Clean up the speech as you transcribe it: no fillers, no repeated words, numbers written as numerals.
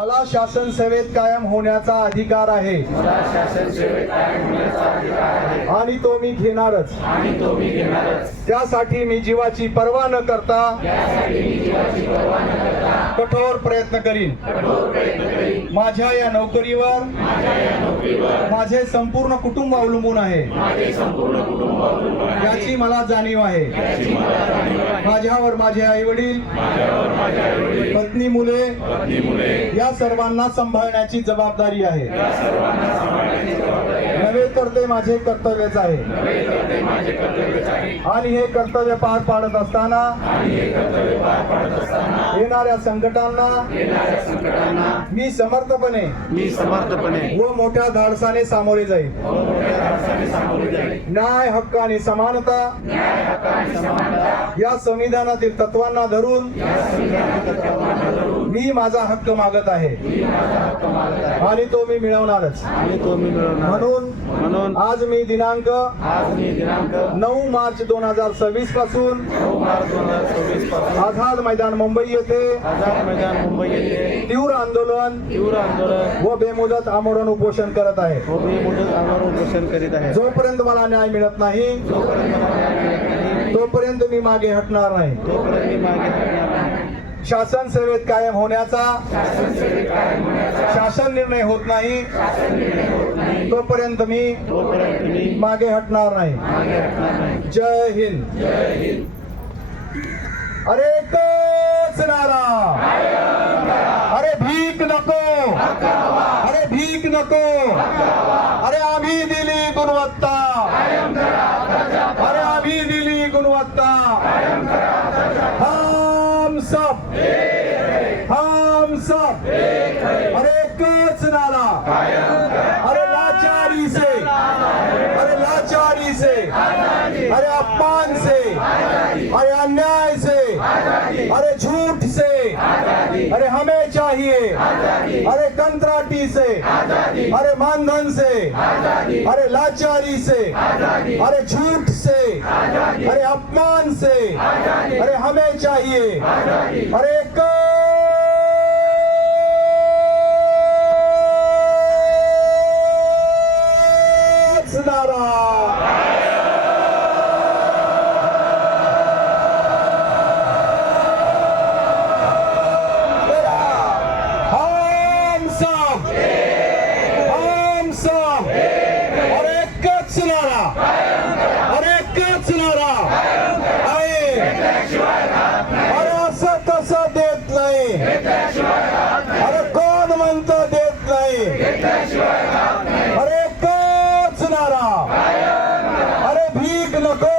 मला शासन सेवेत कायम होण्याचा अधिकार आहे मला शासन सेवेत कायम होण्याचा अधिकार आहे आणि तो मी घेणारच. त्यासाठी मी जीवाची पर्वा न करता कठोर प्रयत्न करीन. माझ्या या नोकरीवर माझे संपूर्ण कुटुंब अवलंबून आहे याची मला जाणीव आहे. माझ्यावर माझे आई वडील, पत्नी, मुले या सर्वांना सांभाळण्याची जबाबदारी आहे. नव्हे तर ते माझे कर्तव्यच आहे आणि हे कर्तव्य पार पाडत असताना येणाऱ्या संकटांना मी समर्थपणे व मोठ्या धाडसाने सामोरे जाईल. न्याय, हक्क आणि समानता या संविधानातील तत्वांना धरून मी माझा हक्क मागत आहे आणि तो मी मिळवणारच. म्हणून आज मी दिनांक 9 मार्च 2026 पासून आझाद मैदान मुंबई येथे तीव्र आंदोलन व बेमुदत आमरण उपोषण करत आहे. जोपर्यंत मला न्याय मिळत नाही तोपर्यंत मी मागे हटणार नाही. शासन सेवेत कायम होण्याचा शासन निर्णय होत नाही तोपर्यंत मी मागे हटणार नाही. जय हिंद. अरे एकच नारा, अरे भीक नको, अरे भीक नको, अरे आम्ही दिली गुणवत्ता, अरे आम्ही दिली गुणवत्ता. हम सब अरे एकच नारा, अरे लाचारी से, अरे लाचारी से, अरे अपमान से, अरे अन्याय से, अरे झूठ से, अरे हमें चाहिए, अरे कंत्राटी से, अरे मानधन से, अरे लाचारी से, अरे झूठ से, अरे अपमान से, अरे हमें चाहिए, अरे नारा. हम सब अरे एकच नारा, अरे एकच नारा आहे. अरे असं तसं देत नाही, अरे कोण म्हणतं देत नाही. अरे एकच नारा, अरे भीक नको,